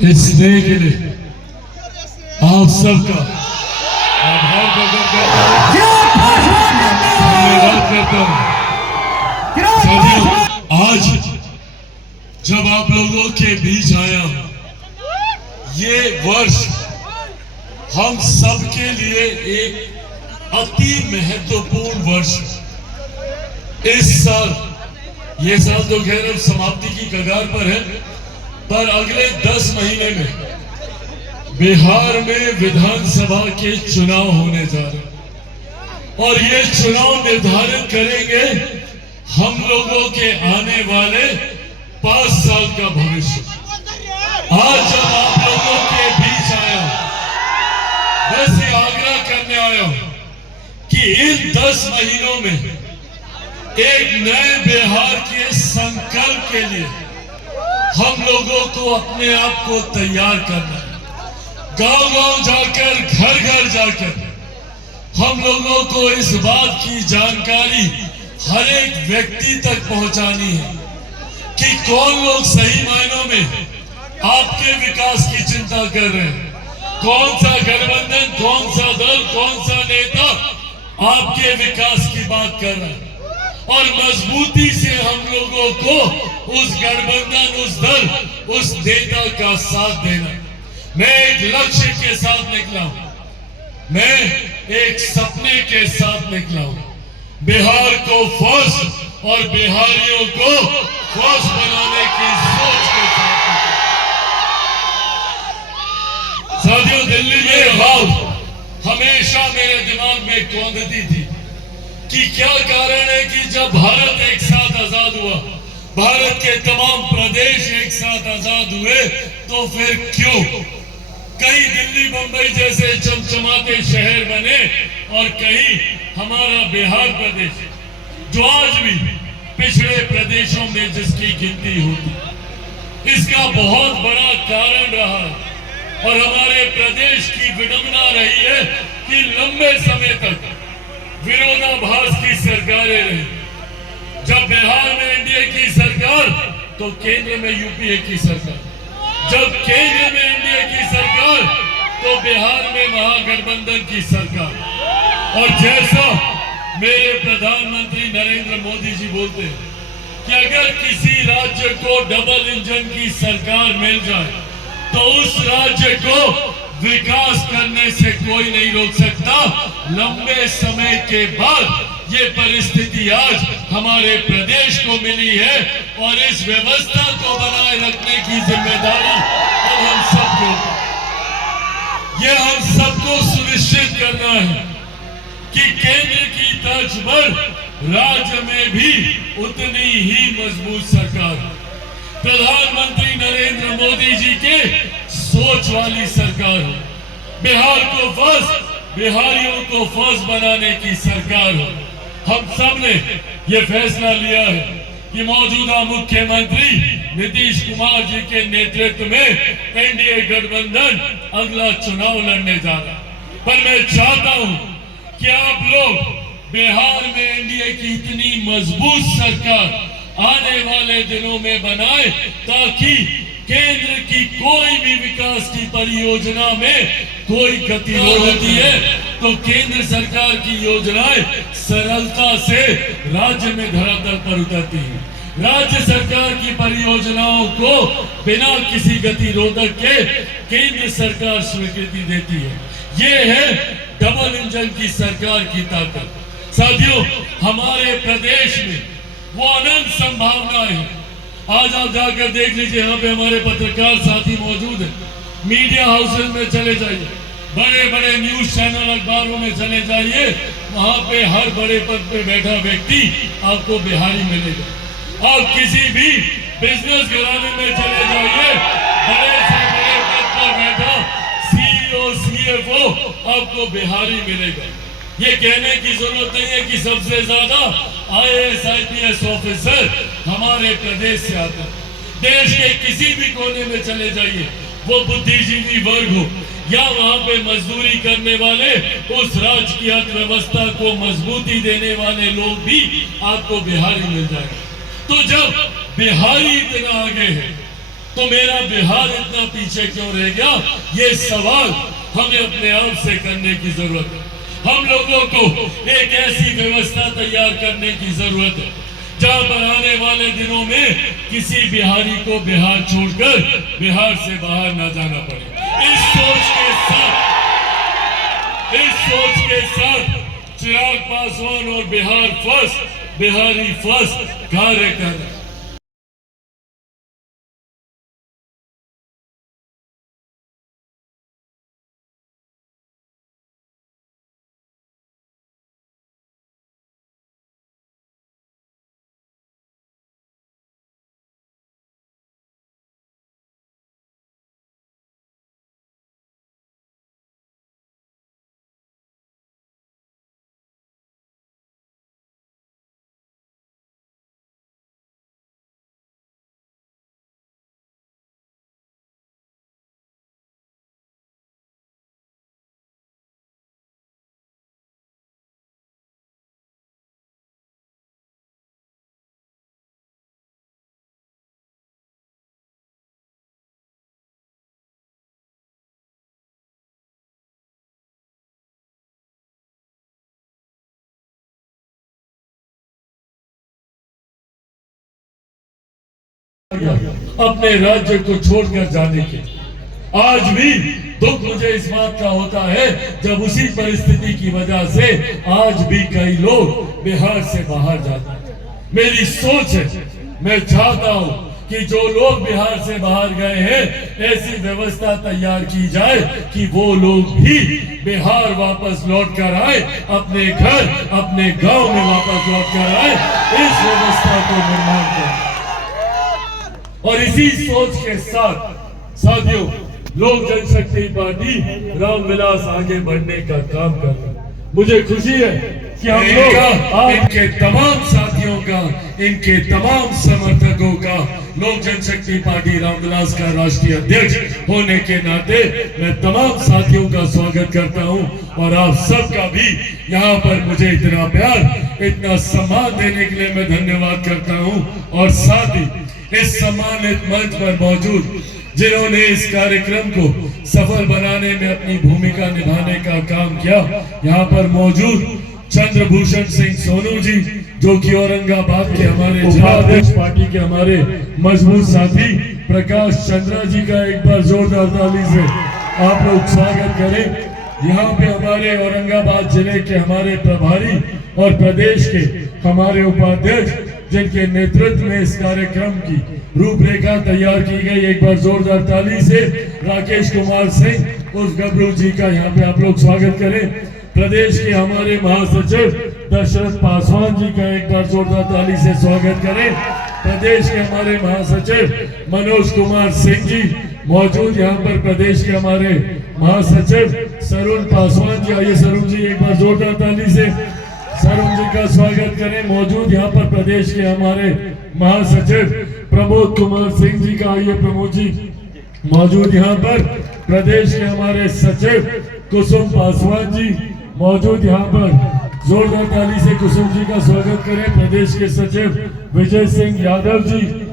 इस स्नेह के लिए आप सबका आभार प्रकट करता हूं, धन्यवाद करता हूं। साथियों, आज जब आप लोगों के बीच आया हूं, ये वर्ष हम सब के लिए एक अति महत्वपूर्ण वर्ष है। इस साल, ये साल तो खैर अब समाप्ति की कगार पर है, पर अगले 10 महीने में बिहार में विधानसभा के चुनाव होने जा रहे हैं और ये चुनाव निर्धारित करेंगे हम लोगों के आने वाले 5 साल का भविष्य। आज जब आप लोगों के बीच आया हूं, बस ये आग्रह करने आया हूं कि इन 10 महीनों में एक नए बिहार के संकल्प के लिए हम लोगों को अपने आप को तैयार करना है। गांव-गांव जाकर, घर-घर जाकर हम लोगों को इस बात की जानकारी हर एक व्यक्ति तक पहुंचानी है कि कौन लोग सही मायनों में आपके विकास की चिंता कर रहे हैं, कौन सा गठबंधन, कौन सा दल, कौन सा नेता आपके विकास की बात कर रहा है और मजबूती से हम लोगों को उस गठबंधन, उस दल, उस नेता का साथ देना। मैं एक लक्ष्य के साथ निकला हूं, मैं एक सपने के साथ निकला हूं, बिहार को फर्स्ट और बिहारियों को फर्स्ट बनाने की सोच के साथ। साथियों, दिल्ली में बात हमेशा मेरे दिमाग में कौंधती थी कि क्या कारण है कि जब भारत एक साथ आजाद हुआ, भारत के तमाम प्रदेश एक साथ आजाद हुए, तो फिर क्यों कहीं दिल्ली मुंबई जैसे चमचमाते शहर बने और कहीं हमारा बिहार प्रदेश, जो आज भी पिछड़े प्रदेशों में जिसकी गिनती होती, इसका बहुत बड़ा कारण रहा और हमारे प्रदेश की विडंबना रही है कि लंबे समय तक विरोधाभास की सरकारें रही। जब बिहार में एनडीए की सरकार तो केंद्र में यूपीए की सरकार, जब केंद्र में एनडीए की सरकार तो बिहार में महागठबंधन की सरकार। और जैसा मेरे प्रधानमंत्री नरेंद्र मोदी जी बोलते हैं कि अगर किसी राज्य को डबल इंजन की सरकार मिल जाए तो उस राज्य को विकास करने से कोई नहीं रोक सकता। लंबे समय के बाद ये परिस्थिति आज हमारे प्रदेश को मिली है और इस व्यवस्था को बनाए रखने की जिम्मेदारी अब हम सबको, ये हम सबको सुनिश्चित करना है कि केंद्र की तर्ज पर राज्य में भी उतनी ही मजबूत सरकार, प्रधानमंत्री नरेंद्र मोदी जी के सोच वाली सरकार हो, बिहार को फर्स्ट, बिहारियों को फर्स्ट बनाने की सरकार हो। हम सब ने ये फैसला लिया है कि मौजूदा मुख्यमंत्री नीतीश कुमार जी के नेतृत्व में एनडीए गठबंधन अगला चुनाव लड़ने जा रहा है। पर मैं चाहता हूं कि आप लोग बिहार में एनडीए की इतनी मजबूत सरकार आने वाले दिनों में बनाए ताकि केंद्र की कोई भी विकास की परियोजना में कोई गतिरोध होती है तो केंद्र सरकार की योजनाएं सरलता से राज्य में धरातल पर उतरती हैं। राज्य सरकार की परियोजनाओं को बिना किसी गतिरोधक के केंद्र सरकार स्वीकृति देती है। ये है डबल इंजन की सरकार की ताकत। साथियों, हमारे प्रदेश में वो अनंत संभावनाएं हैं। आज आप जाकर देख लीजिए, यहाँ पे हमारे पत्रकार साथी मौजूद हैं। मीडिया हाउसेज में चले जाइए, बड़े बड़े न्यूज चैनल अखबारों में चले जाइए, वहां पे हर बड़े पद पे बैठा व्यक्ति आपको बिहारी मिलेगा। आप किसी भी बिजनेस घराने में चले जाइए, बड़े से बड़े पद पर बैठा सीईओ, सीएफओ आपको बिहारी मिलेगा। ये कहने की जरूरत नहीं है कि सबसे ज्यादा आईएएस, आईपीएस ऑफिसर हमारे प्रदेश से आते हैं। देश के किसी भी कोने में चले जाइए, वो बुद्धिजीवी वर्ग हो या वहां पे मजदूरी करने वाले, उस राज्य की अर्थव्यवस्था को मजबूती देने वाले लोग भी आपको बिहारी मिल जाएंगे। तो जब बिहारी इतना आगे है तो मेरा बिहार इतना पीछे क्यों रह गया? ये सवाल हमें अपने आप से करने की जरूरत है। हम लोगों को एक ऐसी व्यवस्था तैयार करने की जरूरत है जहां पर आने वाले दिनों में किसी बिहारी को बिहार छोड़कर बिहार से बाहर ना जाना पड़े। इस सोच के साथ चिराग पासवान और बिहार फर्स्ट, बिहारी फर्स्ट कार्य कर रहे हैं। अपने राज्य को छोड़कर जाने के। आज भी दुख मुझे इस बात का होता है जब उसी परिस्थिति की वजह से आज भी कई लोग बिहार से बाहर जाते हैं। मेरी सोच है, मैं चाहता हूं कि जो लोग बिहार से बाहर गए हैं ऐसी व्यवस्था तैयार की जाए कि वो लोग भी बिहार वापस लौट कर आए, अपने घर अपने गांव में वापस लौट कर आए। इस व्यवस्था को निर्माण करें और इसी सोच के साथ साथियों लोक जनशक्ति पार्टी रामविलास आगे बढ़ने का काम कर रहे हैं। मुझे खुशी है कि हम लोग इनके तमाम साथियों का, इनके तमाम समर्थकों का लोक जनशक्ति पार्टी रामविलास का राष्ट्रीय अध्यक्ष होने के नाते मैं तमाम साथियों का स्वागत करता हूं और आप सबका भी यहाँ पर मुझे इतना प्यार, इतना सम्मान देने के लिए मैं धन्यवाद करता हूं। और साथ ही इस सम्मानित मंच पर मौजूद जिन्होंने इस कार्यक्रम को सफल बनाने में अपनी भूमिका निभाने का काम किया, यहाँ पर मौजूद चंद्रभूषण सिंह सोनू जी जो कि औरंगाबाद के हमारे जिलाध्यक्ष पार्टी के हमारे मजबूत साथी प्रकाश चंद्रा जी का एक बार जोरदार ताली से आप लोग स्वागत करें। यहाँ पे हमारे औरंगाबाद जिले के हमारे प्रभारी और प्रदेश के हमारे उपाध्यक्ष जिनके नेतृत्व में इस कार्यक्रम की रूपरेखा तैयार की गई, एक बार जोरदार ताली से राकेश कुमार सिंह उस गबरू जी का यहाँ पे आप लोग स्वागत करें। प्रदेश के हमारे महासचिव दशरथ पासवान जी का एक बार जोरदार ताली से स्वागत करें। प्रदेश के हमारे महासचिव मनोज कुमार सिंह जी मौजूद यहाँ पर। प्रदेश के हमारे महासचिव सरुण पासवान जी, आइए सरुण जी एक बार जोरदार ताली से सरुण जी का स्वागत करें। मौजूद यहाँ पर प्रदेश के हमारे महासचिव प्रमोद कुमार सिंह जी का, आइए प्रमोद जी मौजूद यहाँ पर। प्रदेश के हमारे सचिव कुसुम पासवान जी मौजूद यहाँ पर, जोरदार ताली से कुसुम जी का स्वागत करें। प्रदेश के सचिव विजय सिंह यादव जी